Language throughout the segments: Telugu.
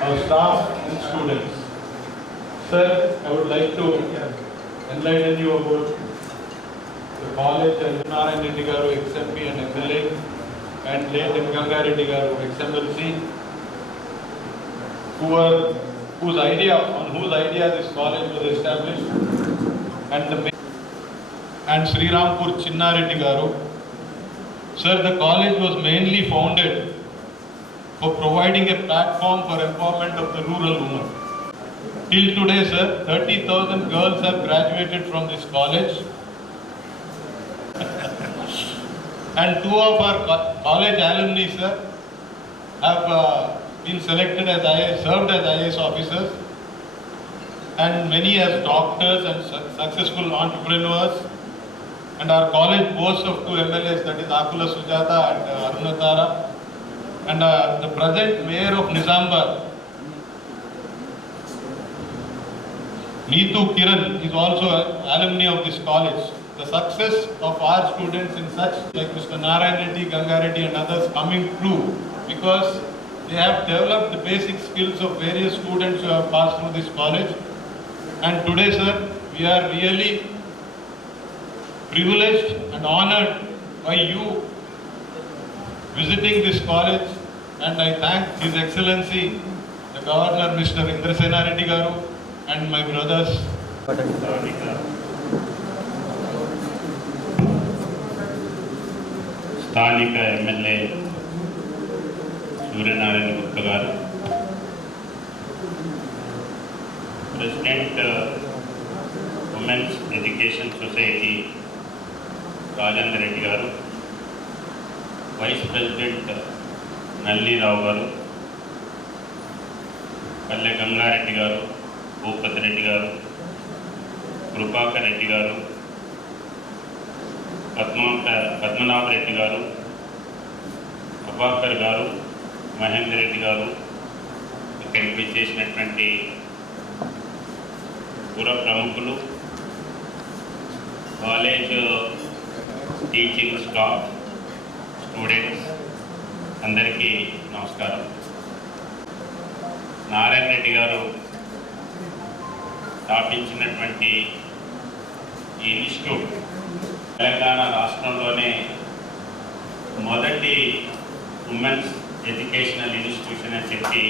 our staff and students. Sir, I would like to enlighten you about the college and Narayan Reddy Garu, XMP and MLA, and late M. Ganga Reddy Garu, XMLC, whose idea this college was established, and Sri Rampur Chinna Reddy Garu. Sir, the college was mainly founded for providing a platform for empowerment of the rural woman. Till today, sir, 30,000 girls have graduated from this college. And two of our college alumni, sir, have been selected as served as IAS officers, and many as doctors and successful entrepreneurs. And our college boasts of two MLAs, that is Akula Sujata and Arunatara. And the present mayor of Nizamabad, Neetu Kiran, is also an alumni of this college. The success of our students in such like Mr. Narayan Reddy, Ganga Reddy and others coming true because they have developed the basic skills of various students who have passed through this college. And today, sir, we are really privileged and honored by you visiting this college, and I thank His Excellency, the Governor, Mr. Indrasena Reddy Garu, and my brothers. స్థానిక ఎమ్మెల్యే సూర్యనారాయణ గుప్తా గారు, president women's education society Rajender Reddy గారు, వైస్ ప్రెసిడెంట్ నల్లిరావు గారు, పల్లె గంగారెడ్డి గారు, భూపతి రెడ్డి గారు, కృపాకర్ రెడ్డి గారు, పద్మనాభ రెడ్డి గారు, ప్రభాకర్ గారు, మహేందర్ రెడ్డి గారు, ఇక్కడికి విచ్చేసినటువంటి పుర ప్రముఖులు, కాలేజ్ టీచింగ్ స్టాఫ్, స్టూడెంట్స్ అందరికీ నమస్కారం. నారాయణ రెడ్డి గారు స్థాపించినటువంటి ఈ ఇన్స్టిట్యూట్ తెలంగాణ రాష్ట్రంలోనే మొదటి ఉమెన్స్ ఎడ్యుకేషనల్ ఇన్స్టిట్యూషన్ అని చెప్పి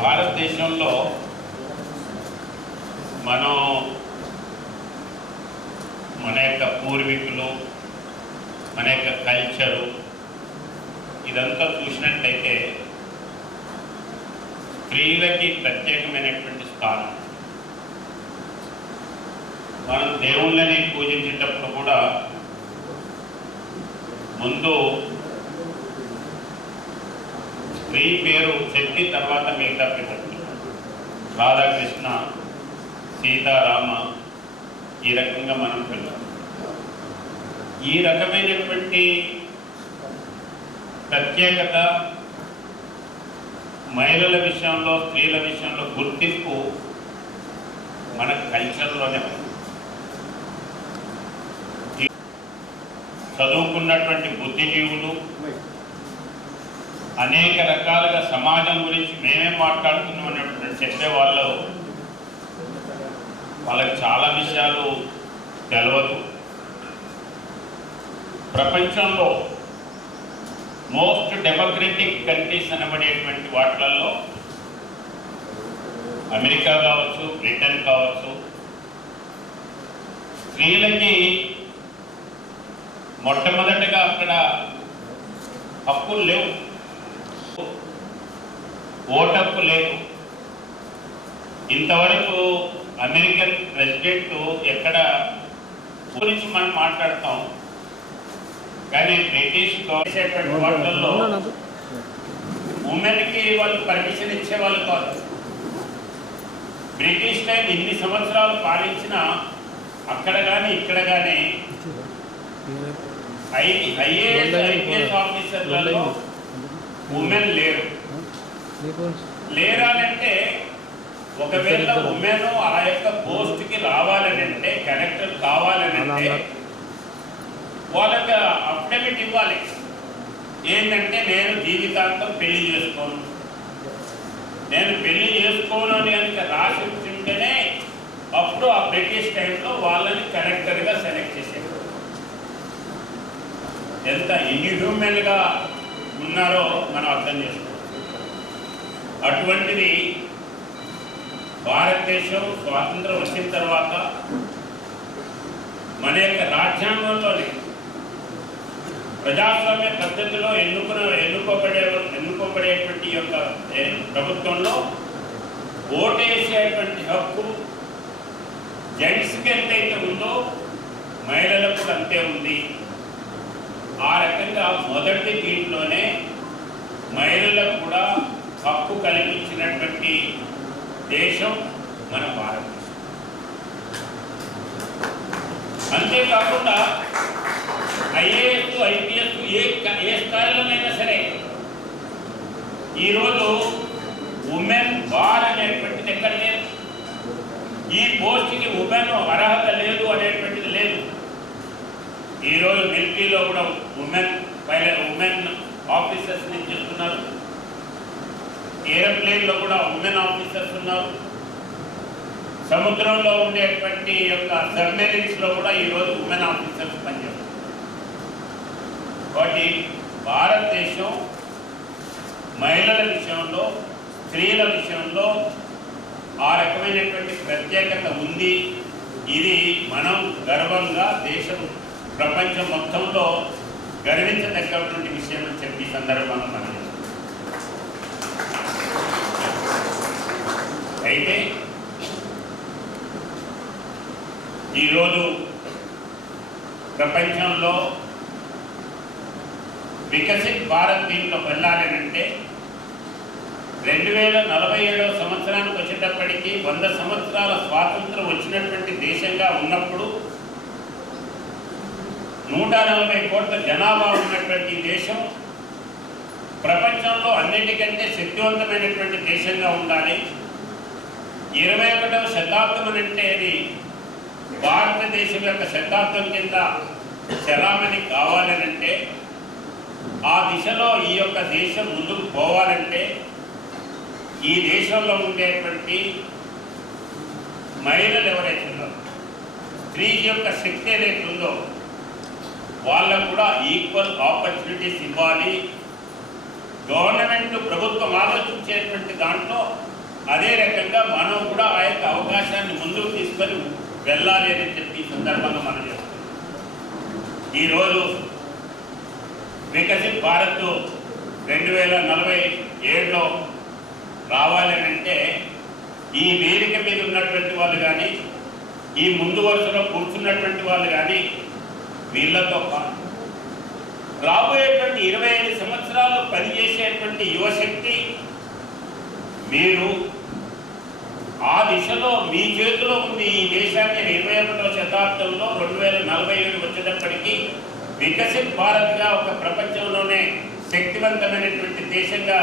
భారతదేశంలో మన యొక్క పూర్వీకులు, మన యొక్క కల్చరు ఇదంతా చూసినట్లయితే స్త్రీలకి ప్రత్యేకమైనటువంటి స్థానం. మనం దేవుళ్ళని పూజించేటప్పుడు కూడా ముందు స్త్రీ పేరు చెప్పి తర్వాత మిగతా పేరు, రాధాకృష్ణ, సీతారామ, ఈ రకంగా మనం పిలుస్తాం. ఈ రకమైనటువంటి ప్రత్యేకత మహిళల విషయంలో, స్త్రీల విషయంలో గుర్తింపు మన కల్చర్లోనే ఉంది. చదువుకున్నటువంటి బుద్ధిజీవులు అనేక రకాలుగా సమాజం గురించి మేమే మాట్లాడుతున్నాం అనేటువంటి చెప్పేవాళ్ళు, వాళ్ళకి చాలా విషయాలు తెలియదు. ప్రపంచంలో మోస్ట్ డెమోక్రటిక్ కంట్రీస్ అనబడేటువంటి వాటిలలో అమెరికా కావచ్చు, బ్రిటన్ కావచ్చు, స్త్రీలకి మొట్టమొదటిగా అక్కడ హక్కులు లేవు, ఓటక్కు లేదు. ఇంతవరకు అమెరికన్ ప్రెసిడెంట్ ఎక్కడ గురించి మనం మాట్లాడతాం, కానీ బ్రిటిష్ గవర్నమెంట్ వాటిల్లో ఉమెన్కి వాళ్ళు పర్మిషన్ ఇచ్చేవాళ్ళు కాదు. బ్రిటిష్ టైం ఇన్ని సంవత్సరాలు పాలించినా అక్కడ కానీ ఇక్కడ కానీ ఐఏఎస్ ఆఫీసర్లలో ఉమెన్ లేరు. లేరానంటే ఒకవేళ ఉమెన్ ఆ యొక్క పోస్ట్కి రావాలని అంటే, కలెక్టర్ కావాలని అంటే వాళ్ళకి అఫిడవిట్ ఇవ్వాలి. ఏంటంటే నేను జీవితాంతం పెళ్లి చేసుకోను, నేను పెళ్లి చేసుకోను అని కనుక రాసి ఉంటేనే అప్పుడు ఆ బ్రిటిష్ టైంలో వాళ్ళని కలెక్టర్గా సెలెక్ట్ చేసేది. ఎంత ఇన్హ్యూమన్గా ఉన్నారో మనం అర్థం చేసుకోవాలి. అటువంటిది భారతదేశం స్వాతంత్రం వచ్చిన తర్వాత మన యొక్క రాజ్యాంగంలోని ప్రజాస్వామ్య పద్ధతిలో ఎన్నుకోబడేటువంటి యొక్క ప్రభుత్వంలో ఓటేసేటువంటి హక్కు జెంట్స్కి ఎంతైతే ఉందో మహిళలకు అంతే ఉంది. ఆ రకంగా మొదటి దీంట్లోనే మహిళలకు కూడా హక్కు కల్పించినటువంటి దేశం మన భారతదేశం. అంతేకాకుండా ఐఏఎస్ ఐపీఎస్ ఏ స్థాయిలోనైనా సరే ఈరోజు ఉమెన్ బార్ అనేటువంటిది ఎక్కడ లేదు. ఈ పోస్ట్కి ఉమెన్ అర్హత లేదు అనేటువంటిది లేదు. ఈరోజు మిలిటరీలో కూడా ఉమెన్ ఆఫీసర్స్ చేస్తున్నారు, ఏరోప్లేన్లో కూడా ఉమెన్ ఆఫీసర్స్ ఉన్నారు, సముద్రంలో ఉండేటువంటి యొక్క సబ్మెరీన్స్లో కూడా ఈరోజు ఉమెన్ ఆఫీసర్స్ పనిచేస్తారు. కాబట్టి భారతదేశం మహిళల విషయంలో, స్త్రీల విషయంలో ఆ రకమైనటువంటి ప్రత్యేకత ఉంది. ఇది మనం గర్వంగా దేశం ప్రపంచం మొత్తంలో గర్వించదగ్గటువంటి విషయం అని చెప్పి ఈ సందర్భంగా మనం అయితే ఈరోజు ప్రపంచంలో వికసిత్ భారత్ దీంట్లో వెళ్ళాలంటే 2047 సంవత్సరానికి వచ్చేటప్పటికీ 100 సంవత్సరాల స్వాతంత్రం వచ్చినటువంటి దేశంగా ఉన్నప్పుడు 140 కోట్ల జనాభా ఉన్నటువంటి దేశం ప్రపంచంలో అన్నిటికంటే శక్తివంతమైనటువంటి దేశంగా ఉండాలి. 21వ శతాబ్దం అంటే అది భారతదేశం యొక్క శతాబ్దం కింద చలామణి కావాలనంటే, ఆ దిశలో ఈ యొక్క దేశం ముందుకు పోవాలంటే ఈ దేశంలో ఉండేటువంటి మహిళలు ఎవరైతే ఉన్నారో, స్త్రీ యొక్క శక్తి ఏదైతే ఉందో వాళ్ళకు కూడా ఈక్వల్ ఆపర్చునిటీస్ ఇవ్వాలి. గవర్నమెంట్ ప్రభుత్వం ఆలోచించేటువంటి దాంట్లో అదే రకంగా మనం కూడా ఆ యొక్క అవకాశాన్ని ముందుకు తీసుకొని వెళ్ళాలి అని చెప్పి ఈ సందర్భంగా మనం చేస్తాం. ఈరోజు వికసిత్ భారత్ 2047లో రావాలని అంటే ఈ వేదిక మీద ఉన్నటువంటి వాళ్ళు కానీ, ఈ ముందు వరుసలో కూర్చున్నటువంటి వాళ్ళు కానీ, వీళ్ళతో రాబోయేటువంటి 25 సంవత్సరాలు పనిచేసేటువంటి యువశక్తి మీరు ఆ దిశలో మీ చేతిలో ఉంది. ఈ దేశాన్ని 21వ శతాబ్దంలో 2047 వచ్చేటప్పటికీ వికసిత్ భారత్గా ఒక ప్రపంచంలోనే శక్తివంతమైనటువంటి దేశంగా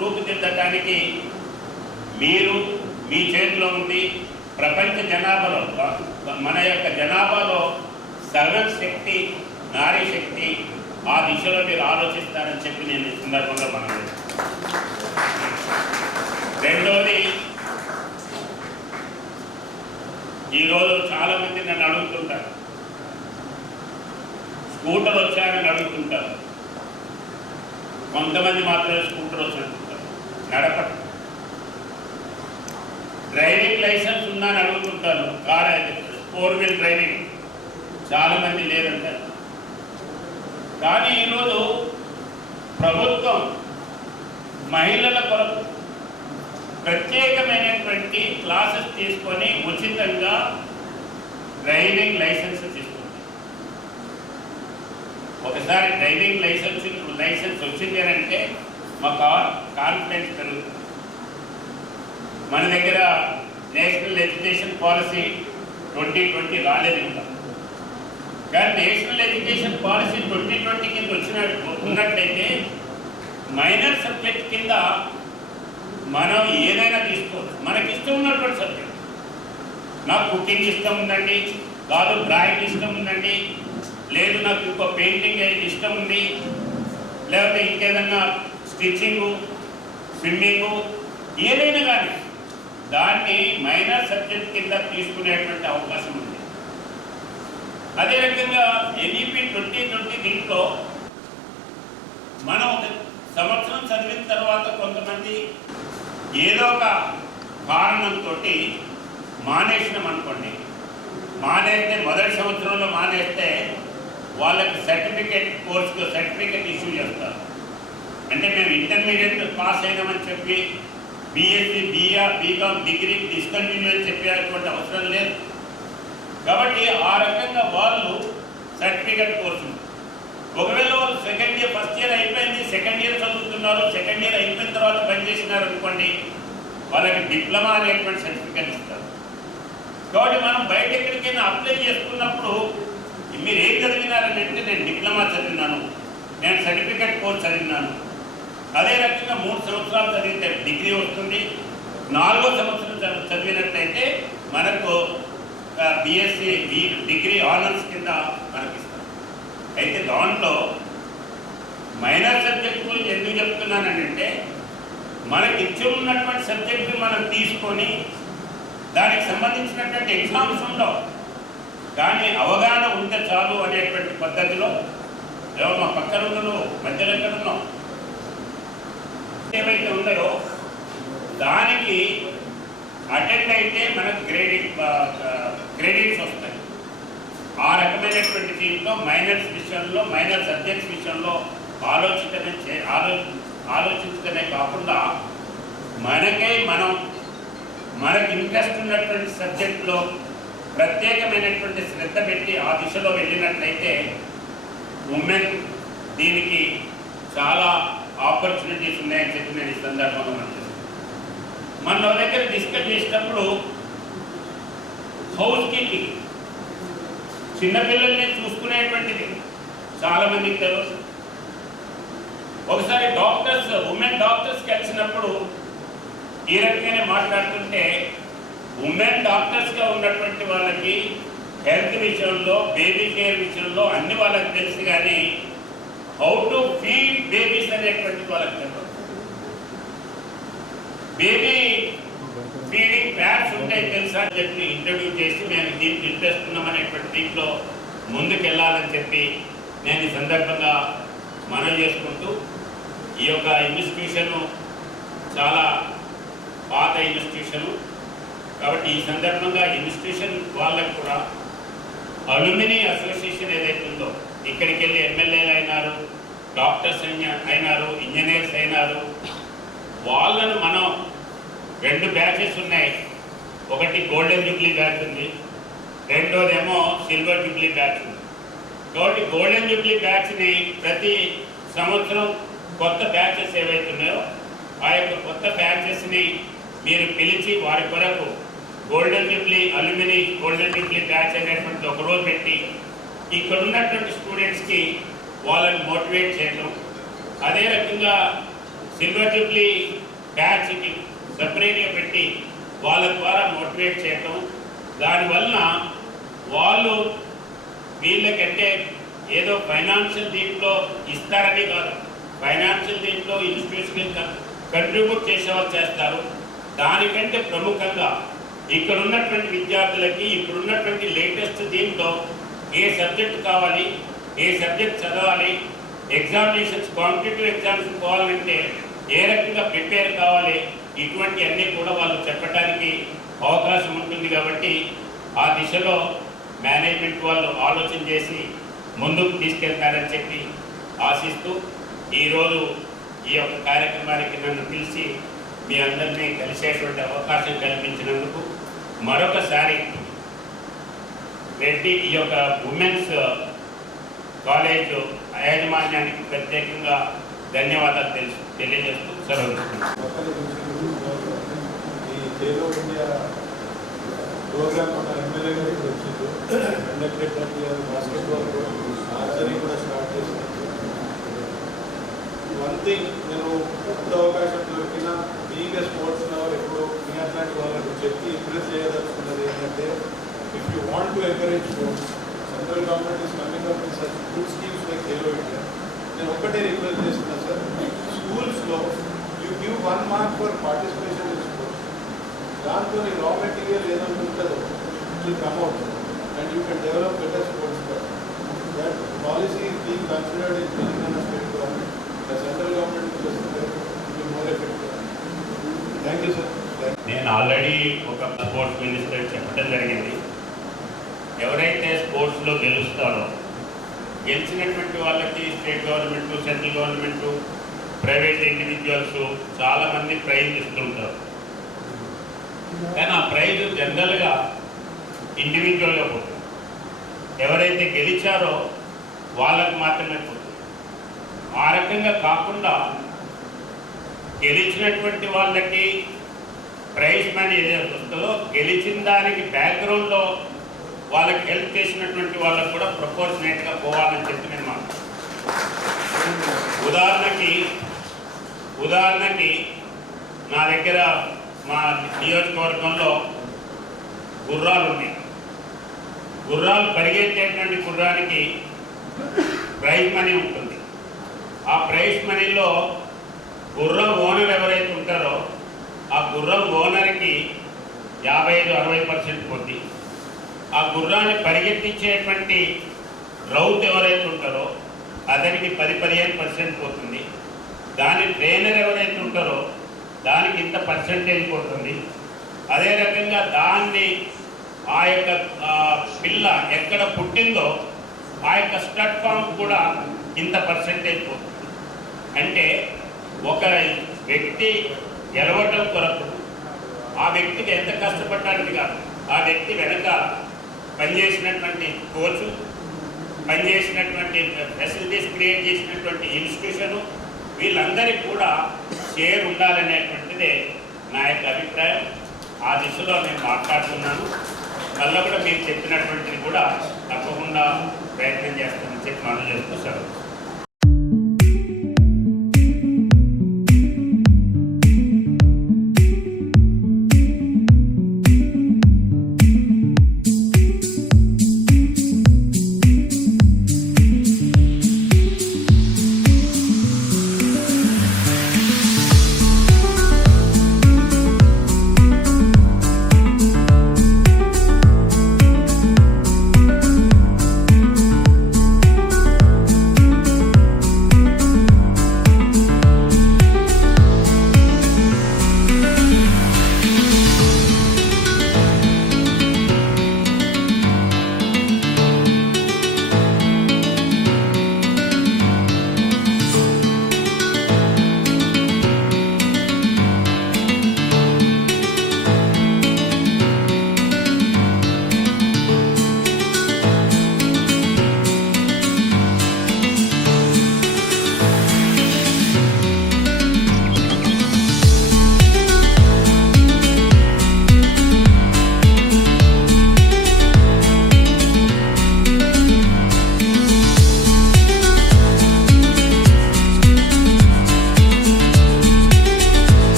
రూపుదిద్దడానికి మీరు మీ చేతిలో ఉంది. ప్రపంచ జనాభాలో మన యొక్క జనాభాలో సగం శక్తి నారీ శక్తి. ఆ దిశలో మీరు ఆలోచిస్తారని చెప్పి నేను ఈ సందర్భంగా మనం రెండోది, ఈరోజు చాలామంది నన్ను అడుగుతుంటారు, స్కూటర్ వచ్చాయని అడుగుతుంటారు. కొంతమంది మాత్రమే స్కూటర్ వచ్చారంటారు, నడపడం. డ్రైవింగ్ లైసెన్స్ ఉందా అని అడుగుతుంటారు, కార్ 4 వీల్ డ్రైవింగ్ చాలామంది లేదంటారు. కానీ ఈరోజు ప్రభుత్వం మహిళల కొరకు ప్రత్యేకమైనటువంటి క్లాసెస్ తీసుకొని ఉచితంగా డ్రైవింగ్ లైసెన్స్ ఇస్తుంది. ఒకసారి డ్రైవింగ్ లైసెన్స్ వచ్చింది అంటే మా కాన్ఫిడెన్స్ పెరుగుతుంది. మన దగ్గర నేషనల్ ఎడ్యుకేషన్ పాలసీ 2020 రాలేదు ఇంకా. కానీ నేషనల్ ఎడ్యుకేషన్ పాలసీ 2020 కింద ఉన్నట్టయితే మైనర్ సబ్జెక్ట్ కింద మనం ఏదైనా తీసుకోవచ్చు. మనకి ఇష్టం ఉన్నటువంటి సబ్జెక్ట్. నాకు కుకింగ్ ఇష్టం ఉందండి, కాదు డ్రాయింగ్ ఇష్టం ఉందండి, లేదు నాకు ఇంకో పెయింటింగ్ ఇష్టం ఉంది, లేకపోతే ఇంకేదన్నా స్టిచ్చింగు, స్విమ్మింగు, ఏదైనా కానీ దాన్ని మైనర్ సబ్జెక్ట్ కింద తీసుకునేటువంటి అవకాశం ఉంది. అదే రకంగా ఎన్ఈపి 2020 దీంట్లో మనం ఒక సంవత్సరం చదివిన తర్వాత కొంతమంది ఏదో ఒక కారణంతో మానేసినాం అనుకోండి, మానేస్తే మొదటి సంవత్సరంలో మానేస్తే వాళ్ళకి సర్టిఫికేట్ కోర్సుకు సర్టిఫికేట్ ఇష్యూ చేస్తారు. అంటే మేము ఇంటర్మీడియట్ పాస్ అయినామని చెప్పి బీఎస్సీ, బీకామ్, డిగ్రీ డిస్కంటిన్యూ అని చెప్పేటువంటి అవసరం లేదు. కాబట్టి ఆ రకంగా వాళ్ళు సర్టిఫికేట్ కోర్సు, ఒకవేళ వాళ్ళు సెకండ్ ఇయర్, ఫస్ట్ ఇయర్ అయిపోయింది, సెకండ్ ఇయర్ చదువుతున్నారు, సెకండ్ ఇయర్ అయిపోయిన తర్వాత పనిచేసినారు అనుకోండి, వాళ్ళకి డిప్లొమా అనేటువంటి సర్టిఫికేట్ ఇస్తారు. కాబట్టి మనం బయట ఎక్కడికైనా అప్లై చేసుకున్నప్పుడు మీరు ఏం చదివినారని అంటే నేను డిప్లొమా చదివినాను, నేను సర్టిఫికేట్ కోర్స్ చదివినాను. అదే రకంగా 3 సంవత్సరాలు చదివితే డిగ్రీ వస్తుంది. 4వ సంవత్సరం చదివినట్లయితే మనకు బిఎస్సి డిగ్రీ ఆనర్స్ కింద మనకి ఇస్తారు. అయితే దాంట్లో మైనర్ సబ్జెక్ట్ గురించి ఎందుకు చెప్తున్నానంటే మనకి ఇచ్చి ఉన్నటువంటి సబ్జెక్టు మనం తీసుకొని దానికి సంబంధించినటువంటి ఎగ్జామ్స్ ఉండవు, కానీ అవగాహన ఉంటే చాలు అనేటువంటి పద్ధతిలో ఎవరు మా పక్కన ఉన్నారో మధ్యలో ఎక్కడ ఉన్నాం ఏవైతే ఉన్నాయో దానికి అటెండ్ అయితే మనకు క్రెడిట్స్ వస్తాయి. ఆ రకమైనటువంటి దీంట్లో మైనర్స్ విషయంలో, మైనర్ సబ్జెక్ట్స్ విషయంలో ఆలోచించడమే కాకుండా మనకు ఇంట్రెస్ట్ ఉన్నటువంటి సబ్జెక్టులో ప్రత్యేకమైనటువంటి శ్రద్ధ పెట్టి ఆ దిశలో వెళ్ళినట్లయితే ఉమెన్ దీనికి చాలా ఆపర్చునిటీస్ ఉన్నాయని చెప్పి నేను ఈ సందర్భంగా మనం మన దగ్గర డిస్కస్ చేసినప్పుడు హౌస్ కీపింగ్, చిన్నపిల్లల్ని చూసుకునేటువంటిది చాలామందికి తెలుసు. ఒకసారి ఉమెన్ డాక్టర్స్ కలిసినప్పుడు ఈ రకంగానే మాట్లాడుతుంటే ఉమెన్ డాక్టర్స్గా ఉన్నటువంటి వాళ్ళకి హెల్త్ విషయంలో, బేబీ కేర్ విషయంలో అన్ని వాళ్ళకి తెలుసు, కానీ హౌ టు ఫీడ్ బేబీస్ అనేటువంటి వాళ్ళకి తెలియదు. బేబీ ఫీడింగ్ ప్యాడ్స్ ఉంటాయి తెలుసా అని చెప్పి ఇంట్రడ్యూస్ చేసి మేము దీనికి ఇంట్రెస్ట్ ఉన్నామనేటువంటి దీంట్లో ముందుకెళ్ళాలని చెప్పి నేను ఈ సందర్భంగా మనం చేసుకుంటూ, ఈ యొక్క ఇన్స్టిట్యూషను చాలా పాత ఇన్స్టిట్యూషను కాబట్టి ఈ సందర్భంగా ఇన్స్టిట్యూషన్ వాళ్ళకు కూడా అలుమినీ అసోసియేషన్ ఏదైతే ఉందో, ఇక్కడికి వెళ్ళి ఎమ్మెల్యేలు అయినారు, డాక్టర్స్ అయినారు, ఇంజనీర్స్ అయినారు, వాళ్ళను మనం 2 బ్యాచెస్ ఉన్నాయి. ఒకటి గోల్డెన్ జూబ్లీ బ్యాచ్ ఉంది, రెండోదేమో సిల్వర్ జూబ్లీ బ్యాచ్ ఉంది. కాబట్టి గోల్డెన్ జూబ్లీ బ్యాచ్ని ప్రతి సంవత్సరం కొత్త బ్యాచెస్ ఏవైతే ఉన్నాయో ఆ యొక్క కొత్త బ్యాచెస్ని మీరు పిలిచి వారి కొరకు golden Jubilee alumni golden Jubilee batch అనేటువంటి ఒక రోజు పెట్టి ఇక్కడ ఉన్నటువంటి స్టూడెంట్స్కి వాళ్ళని మోటివేట్ చేయడం, అదే రకంగా సిల్వర్ జూబ్లీ బ్యాచ్కి సపరేట్గా పెట్టి వాళ్ళ ద్వారా మోటివేట్ చేయటం, దానివల్ల వాళ్ళు వీళ్ళకంటే ఏదో ఫైనాన్షియల్ దీంట్లో ఇస్తారని కాదు, ఫైనాన్షియల్ దీంట్లో ఇన్స్టిట్యూషన్ కంట్రిబ్యూట్ చేసేవాళ్ళు చేస్తారు. దానికంటే ప్రముఖంగా ఇక్కడ ఉన్నటువంటి విద్యార్థులకి ఇప్పుడున్నటువంటి లేటెస్ట్ దీంట్లో ఏ సబ్జెక్ట్ కావాలి, ఏ సబ్జెక్ట్ చదవాలి, ఎగ్జామినేషన్స్ కాంపిటేటివ్ ఎగ్జామ్స్ పోవాలంటే ఏ రకంగా ప్రిపేర్ కావాలి, ఇటువంటి అన్నీ కూడా వాళ్ళు చెప్పడానికి అవకాశం ఉంటుంది. కాబట్టి ఆ దిశలో మేనేజ్మెంట్ వాళ్ళు ఆలోచన చేసి ముందుకు తీసుకెళ్తారని చెప్పి ఆశిస్తూ ఈరోజు ఈ యొక్క కార్యక్రమానికి నన్ను పిలిచి మీ అందరినీ కలిసేటువంటి అవకాశం కల్పించినందుకు మరొకసారి రెడ్డి ఈ యొక్క ఉమెన్స్ కాలేజ్ యాజమాన్యానికి ప్రత్యేకంగా ధన్యవాదాలు తెలియజేస్తూ సెలవు. ప్రోగ్రామ్ మన ఎమ్మెల్యే గారికి వచ్చింది, కండక్టెడ్ బాస్కెట్బాల్ కూడా ఆర్చరీ కూడా స్టార్ట్ చేశాను. వన్ థింగ్, నేను కొత్త అవకాశం దొరికిన బీయింగ్ ఏ స్పోర్ట్స్ లవర్ ఎప్పుడు మీ అట్లాంటి వాళ్ళకి చెప్పి ఇంప్రెస్ చేయదలుచుకున్నది ఏంటంటే, if you want to encourage sports, central government is coming up with such good schemes like Khelo India. నేను ఒక్కటే రిక్వెస్ట్ చేస్తున్నాను, 1 mark for participation in sports. దాంతో నీ రా మెటీరియల్ ఏదంటే ఉంటుందో it will come out and you can develop better sports person. That policy is being considered in Telangana state government. The central government చేస్తుంది it will more effective. Thank you sir. నేను ఆల్రెడీ ఒక స్పోర్ట్స్ మినిస్టర్ చెప్పడం జరిగింది. ఎవరైతే స్పోర్ట్స్లో గెలుస్తారో గెలిచినటువంటి వాళ్ళకి state government, central government, private individuals చాలామంది ప్రైజ్ ఇస్తుంటారు. కానీ ఆ ప్రైజ్ జనరల్గా ఇండివిజువల్గా పోతుంది. ఎవరైతే గెలిచారో వాళ్ళకు మాత్రమే పోతుంది. ఆ రకంగా కాకుండా గెలిచినటువంటి వాళ్ళకి ప్రైజ్ మనీ ఏదైతే వస్తుందో గెలిచిన దానికి బ్యాక్గ్రౌండ్లో వాళ్ళకి హెల్ప్ చేసినటువంటి వాళ్ళకు కూడా ప్రపోర్షనేట్గా పోవాలని చెప్పి నేను ఉదాహరణకి నా దగ్గర మా నియోజకవర్గంలో గుర్రాలు ఉన్నాయి. గుర్రాలు పరిగెత్తేటువంటి గుర్రానికి ప్రైజ్ మనీ ఉంటుంది. ఆ ప్రైజ్ మనీలో గుర్రం ఓనర్ ఎవరైతే ఉంటారో ఆ గుర్రం ఓనర్కి 55-60% పోతుంది. ఆ గుర్రాన్ని పరిగెత్తించేటువంటి రౌత్ ఎవరైతే ఉంటారో అతనికి 10-15% పోతుంది. దాని ట్రైనర్ ఎవరైతే ఉంటారో దానికి ఇంత పర్సెంటేజ్ పోతుంది. అదే రకంగా దాన్ని ఆ యొక్క పిల్ల ఎక్కడ పుట్టిందో ఆ యొక్క స్టడ్ ఫామ్ కూడా ఇంత పర్సెంటేజ్ పోతుంది. అంటే ఒక వ్యక్తి గెలవటం కొరకు ఆ వ్యక్తికి ఎంత కష్టపడడానికి కాదు, ఆ వ్యక్తి వెనక పనిచేసినటువంటి కోచు, పనిచేసినటువంటి ఫెసిలిటీస్ క్రియేట్ చేసినటువంటి ఇన్స్టిట్యూషను, వీళ్ళందరికీ కూడా షేర్ ఉండాలనేటువంటిదే నా యొక్క అభిప్రాయం. ఆ దిశలో నేను మాట్లాడుతున్నాను. మళ్ళీ కూడా మీరు చెప్పినటువంటిది కూడా తప్పకుండా ప్రయత్నం చేస్తానని చెప్పి మనం చేస్తూ సెలవు.